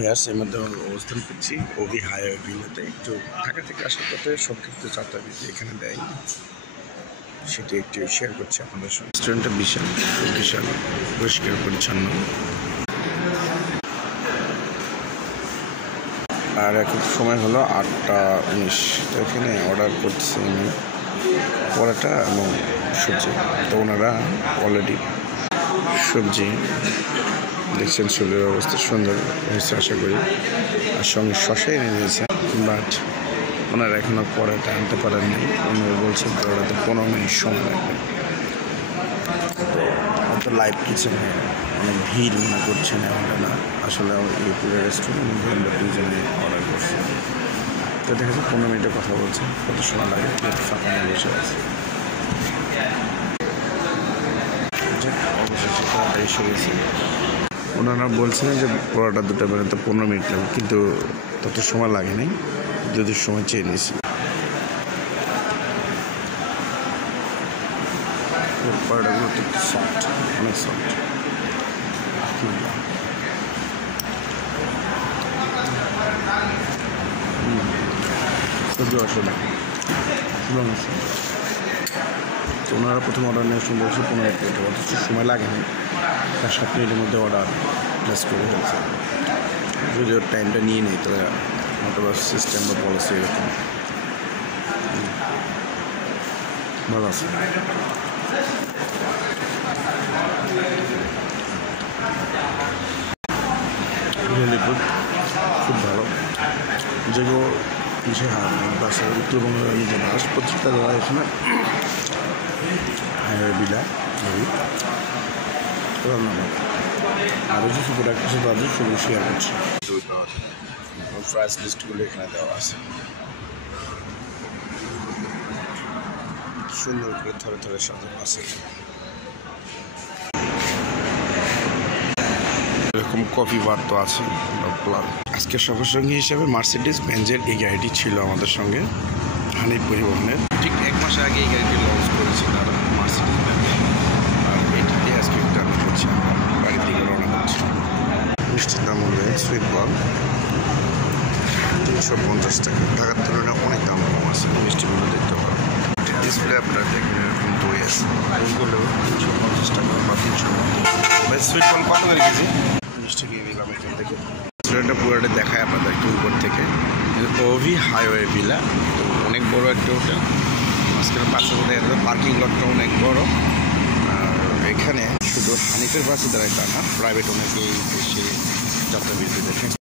ব্যাস এর মধ্যে অবস্থান করছি ওভি হাইওয়ে ভিলাতে। একটু ঢাকা থেকে আসার পথে সংক্ষিপ্ত যাত্রা এখানে দেয়, সেটি একটু শেয়ার করছি আপনাদের সঙ্গে। রেস্টুরেন্টটা বিশাল বিশাল পরিষ্কার পরিচ্ছন্ন। আর এখন সময় হলো 8:19। তো এখানে অর্ডার করছি আমি পরোটা এবং সবজি। তো ওনারা অলরেডি সবজি দেখছেন, সবজির অবস্থা সুন্দর হয়েছে আশা করি, আর সঙ্গে শশা এনে দিয়েছেন। বাট ওনারা এখনও পরোটা আনতে পারেননি। ওনারা বলছেন পরোটাতে 15 মিনিট সময় লাগবে। তো লাইভ কিচেনে অনেক ভিড় মনে করছেন, এমনটা না। আসলে এই পুরো রেস্টুরেন্টে আমরা দুজনে অর্ডার করছি। তো দেখা যাচ্ছে 15 মিনিটের কথা বলছেন, কত সময় লাগে ফাঁকা নিয়ে বসে আছে। অবশেষে পরোটা এসে গেছে। ওনারা বলছিলেন যে পরোটা দুটো বেরোতে 15 মিনিট লাগবে, কিন্তু তত সময় লাগেনি, যদি সময় চেয়ে নিয়েছি। পরোটাগুলো তো সফট, অনেক সফট। সবজি আসলে তো ওনারা প্রথম অর্ডার নেওয়ার সময় বলছে 15 মিনিট, অথচ সময় লাগেনি, তার 7 মিনিটের মধ্যে অর্ডার প্লেস করে ফেলছে। যদি ওর টাইমটা নিয়ে নেই তাহলে হয়তো বা সিস্টেম বা পলিসি এরকম ভালো আছে। খুব ভালো। যেগুলো বাসার উত্তরবঙ্গের যে বাস, প্রত্যেকটা দেওয়া এখানে হাইওয়ে বিলা আরও যে প্রোডাক্ট আছে তাদের সেগুলো শেয়ার করছি। প্রাইস লিস্টগুলো এখানে দেওয়া আছে, সুন্দর করে থরে থরে সাজানো আছে। এরকম কফি বার তো আছে। আজকে সফরসঙ্গী হিসেবে মার্সিডিজ বেঞ্জের এই গাড়িটি ছিল আমাদের সঙ্গে, হানিফ পরিবহনের। ঠিক 1 মাস আগে এই গাড়িটি লঞ্চ করেছে তারা, মার্সিডিজ বেঞ্জ। আর এটিতে আজকে আমি করছি, বাড়ির দিকে রওনা করছি। মিষ্টির দাম হলে সুইট বল 350 টাকা। ঢাকার তুলনায় অনেক দাম কম আছে, মিষ্টিগুলো দেখতে পারেন। ডিসপ্লে আপনারা দেখবেন এরকম দই আছে, ওইগুলো 350 টাকা বা 300 টাকা। সুইট বল কত করে কেজি? মিষ্টি নিয়ে নিলাম এখান থেকে। রেস্টুরেন্টটা পুরোটা দেখায় আপনাদেরকে উপর থেকে। ওভি হাইওয়ে ভিলা, তো অনেক বড় একটা হোটেল। মাঝখানে পাশে পার্কিং লটটা অনেক বড়। আর এখানে শুধু হানিফের বাসে দ্বারাই তা না, প্রাইভেট অনেকেই বেশি যাত্রাবিরতি দেখেন।